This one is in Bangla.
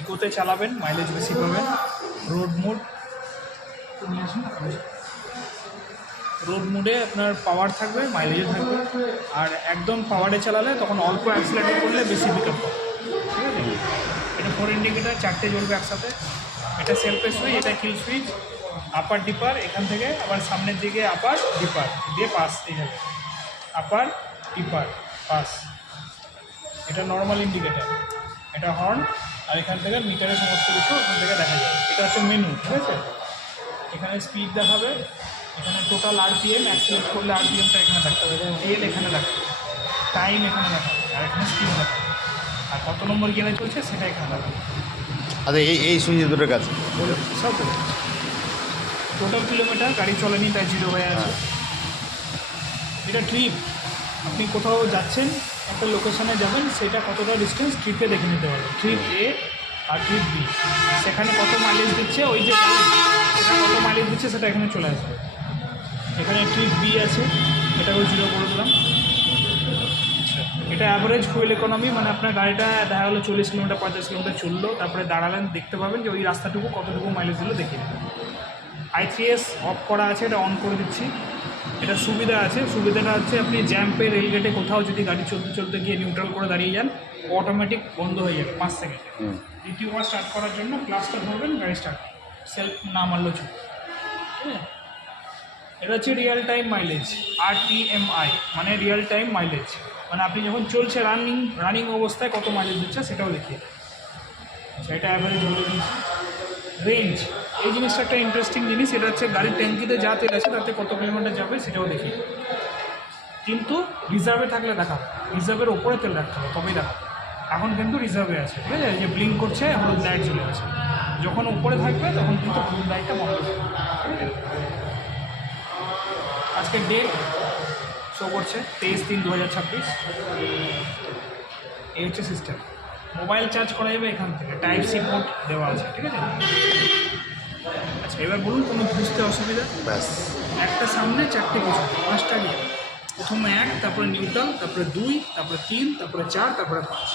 ইকোতে চালাবেন, মাইলেজ বেশি পাবেন। রোড মোড রোড মোডে আপনার পাওয়ার থাকবে, মাইলেজও থাকবে। আর একদম পাওয়ারে চালালে তখন অল্প অ্যাক্সিলারেট করলে বেশি পিকআপ পাবে, ঠিক আছে। এটা 4 ইন্ডিকেটার, 4টে জ্বলবে একসাথে। এটা সেলফের সুইচ, এটা কিল সুইচ। আপার ডিপার, এখান থেকে আবার সামনের দিকে আপার ডিপার দিয়ে পাস এইভাবে, আপার ডিপার পাস। এটা নর্মাল ইন্ডিকেটার, এটা হর্ন। আর এখান থেকে মিটারের সমস্ত কিছু ওখান থেকে দেখা যায়। এটা হচ্ছে মেনু, ঠিক আছে। এখানে স্পিড দেখাবে, এখানে টোটাল আরপিএম, অ্যাক্সিলেট করলে আরপিএমটা এখানে দেখাবে, তেল এখানে দেখাবে, টাইম এখানে দেখাবে, আর এখানে স্পিড দেখাবে, আর কত নম্বর গিয়ারে চলছে সেটা এখানে দেখাবে। আচ্ছা, এই সুইচ দুটোর কাছে সব দেবে। টোটাল কিলোমিটার গাড়ি চলেনি, তাই 0 হয়ে আছে। এটা ট্রিপ, আপনি কোথাও যাচ্ছেন, একটা লোকেশনে যাবেন, সেটা কতটা ডিস্টেন্স ট্রিপে দেখে নিতে পারবেন। ট্রিপ এ আর ট্রিপ বি, সেখানে কত মাইলেজ দিচ্ছে, ওই যে সেটা কত মাইলেজ দিচ্ছে সেটা এখানে চলে আসবে। এখানে ট্রিপ বি আছে, এটাকেও 0 করে দিলাম। এটা অ্যাভারেজ ফুয়েল ইকোনমি, মানে আপনার গাড়িটা দেখা গেলো 40 কিলোমিটার 50 কিলোমিটার চললো, তারপরে দাঁড়ালেন, দেখতে পাবেন যে ওই রাস্তাটুকু কতটুকু মাইলেজ দিল দেখে নেবেন। I3S অফ করা আছে, এটা অন করে দিচ্ছি। এটা সুবিধা আছে, সুবিধাটা হচ্ছে আপনি জ্যাম্পে, রেলগেটে কোথাও যদি গাড়ি চলতে চলতে গিয়ে নিউট্রাল করে দাঁড়িয়ে যান, অটোমেটিক বন্ধ হয়ে যাবে 5 সেকেন্ডে। দ্বিতীয়বার স্টার্ট করার জন্য ক্লাসটা ধরবেন, গাড়ি স্টার্ট, সেলফ না মারলেও চলবে, ঠিক আছে। এটা হচ্ছে রিয়েল টাইম মাইলেজ, RTMI মানে রিয়েল টাইম মাইলেজ, মানে আপনি যখন চলছে রানিং অবস্থায় কত মাইলেজ দিচ্ছে সেটাও দেখিয়ে। আচ্ছা, এটা অ্যাভারেজ হয়ে দিয়েছি। রেঞ্জ, এই জিনিসটা একটা ইন্টারেস্টিং জিনিস। এটা হচ্ছে গাড়ির ট্যাঙ্কিতে যা তেল আছে তাতে কত কিলোমিটার যাবে সেটাও দেখি, কিন্তু রিজার্ভে থাকলে দেখাবে। রিজার্ভের ওপরে তেল রাখতে হবে তবেই দেখাবে। এখন কিন্তু রিজার্ভে আছে, ঠিক আছে, যে ব্লিঙ্ক করছে, হলুদ লাইট চলে আছে। যখন উপরে থাকবে তখন কিন্তু হলুদ লাইটটা বন্ধ হবে, ঠিক আছে। আজকে ডেট শো করছে 23/3/2026। এই হচ্ছে সিস্টেম। মোবাইল চার্জ করা যাবে এখান থেকে, টাইপ সি পোর্ট দেওয়া আছে, ঠিক আছে। আচ্ছা, এবার বলুন কোনো বুঝতে অসুবিধা? ব্যাস, একটা সামনে, 4টে পিছনে, 5টা গিয়ে। প্রথমে 1, তারপরে নিউট্রাল, তারপরে 2, তারপরে 3, তারপরে 4, তারপরে 5।